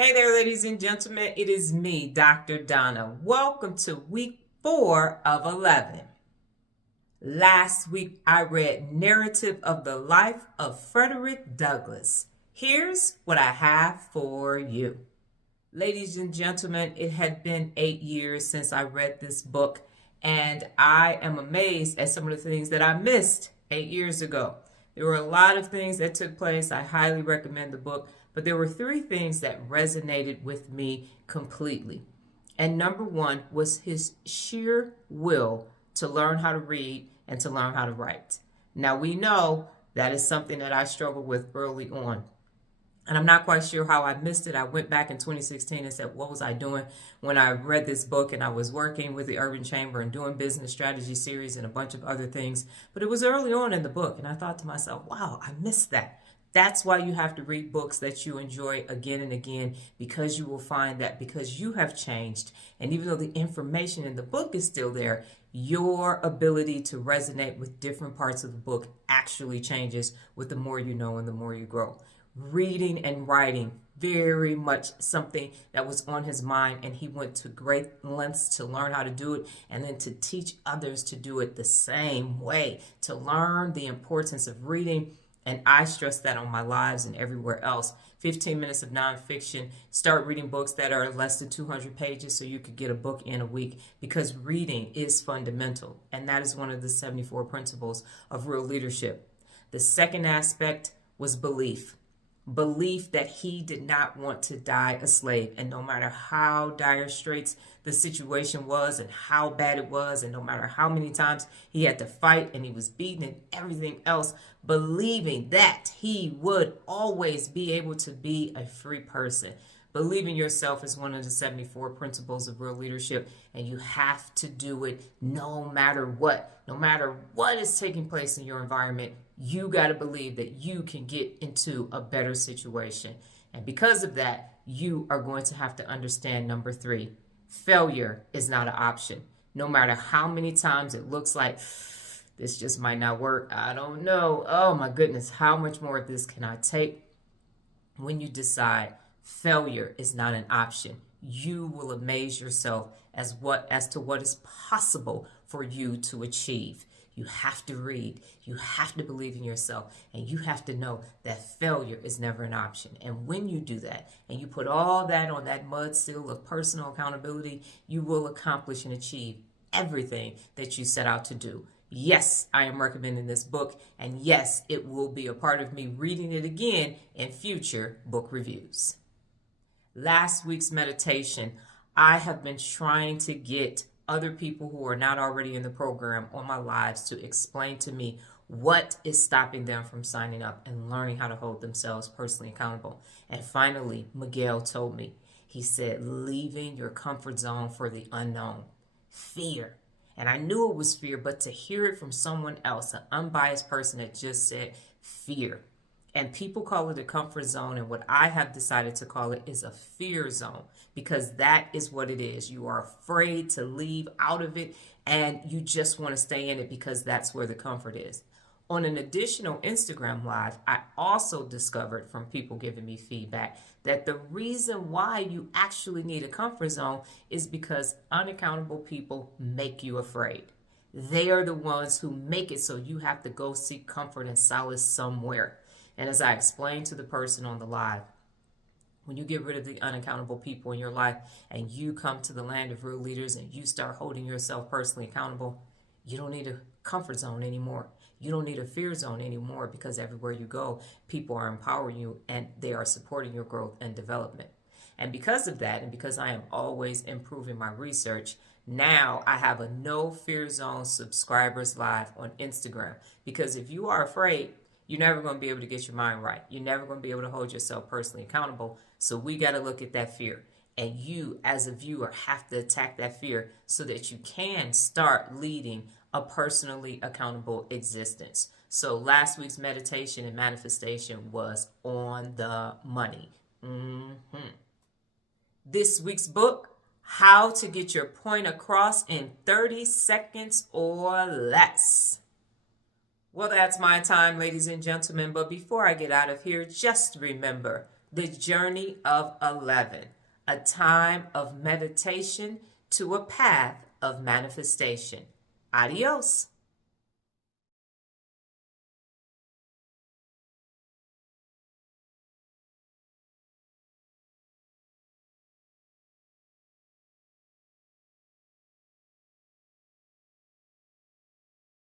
Hey there, ladies and gentlemen. It is me, Dr. Donna. Welcome to week 4 of 11. Last week, I read Narrative of the Life of Frederick Douglass. Here's what I have for you. Ladies and gentlemen, it had been 8 years since I read this book, and I am amazed at some of the things that I missed 8 years ago. There were a lot of things that took place. I highly recommend the book, but there were 3 things that resonated with me completely. And number 1 was his sheer will to learn how to read and to learn how to write. Now, we know that is something that I struggled with early on. And I'm not quite sure how I missed it. I went back in 2016 and said, what was I doing when I read this book? And I was working with the Urban Chamber and doing business strategy series and a bunch of other things. But it was early on in the book. And I thought to myself, wow, I missed that. That's why you have to read books that you enjoy again and again, because you will find that because you have changed. And even though the information in the book is still there, your ability to resonate with different parts of the book actually changes with the more you know and the more you grow. Reading and writing, very much something that was on his mind, and he went to great lengths to learn how to do it and then to teach others to do it the same way, to learn the importance of reading. And I stress that on my lives and everywhere else. 15 minutes of nonfiction. Start reading books that are less than 200 pages so you could get a book in a week, because reading is fundamental. And that is one of the 74 principles of real leadership. The second aspect was belief. Belief that he did not want to die a slave. And no matter how dire straits the situation was and how bad it was, and no matter how many times he had to fight and he was beaten and everything else, believing that he would always be able to be a free person. Believing yourself is one of the 74 principles of real leadership, and you have to do it no matter what. No matter what is taking place in your environment, you got to believe that you can get into a better situation. And because of that, you are going to have to understand number 3, failure is not an option. No matter how many times it looks like this just might not work, I don't know, oh my goodness, how much more of this can I take? When you decide failure is not an option, you will amaze yourself as to what is possible for you to achieve. You have to read, you have to believe in yourself, and you have to know that failure is never an option. And when you do that, and you put all that on that mud seal of personal accountability, you will accomplish and achieve everything that you set out to do. Yes, I am recommending this book, and yes, it will be a part of me reading it again in future book reviews. Last week's meditation, I have been trying to get other people who are not already in the program on my lives to explain to me what is stopping them from signing up and learning how to hold themselves personally accountable. And finally, Miguel told me, he said, leaving your comfort zone for the unknown. Fear. And I knew it was fear, but to hear it from someone else, an unbiased person that just said fear. And people call it a comfort zone, and what I have decided to call it is a fear zone, because that is what it is. You are afraid to leave out of it, and you just want to stay in it because that's where the comfort is. On an additional Instagram Live, I also discovered from people giving me feedback that the reason why you actually need a comfort zone is because unaccountable people make you afraid. They are the ones who make it so you have to go seek comfort and solace somewhere. And as I explained to the person on the live, when you get rid of the unaccountable people in your life and you come to the land of real leaders and you start holding yourself personally accountable, you don't need a comfort zone anymore. You don't need a fear zone anymore, because everywhere you go, people are empowering you and they are supporting your growth and development. And because of that, and because I am always improving my research, now I have a no fear zone subscribers live on Instagram. Because if you are afraid, you're never going to be able to get your mind right. You're never going to be able to hold yourself personally accountable. So we got to look at that fear. And you, as a viewer, have to attack that fear so that you can start leading a personally accountable existence. So last week's meditation and manifestation was on the money. This week's book, How to Get Your Point Across in 30 Seconds or Less. Well, that's my time, ladies and gentlemen. But before I get out of here, just remember, The Journey of 11, a time of meditation to a path of manifestation. Adios.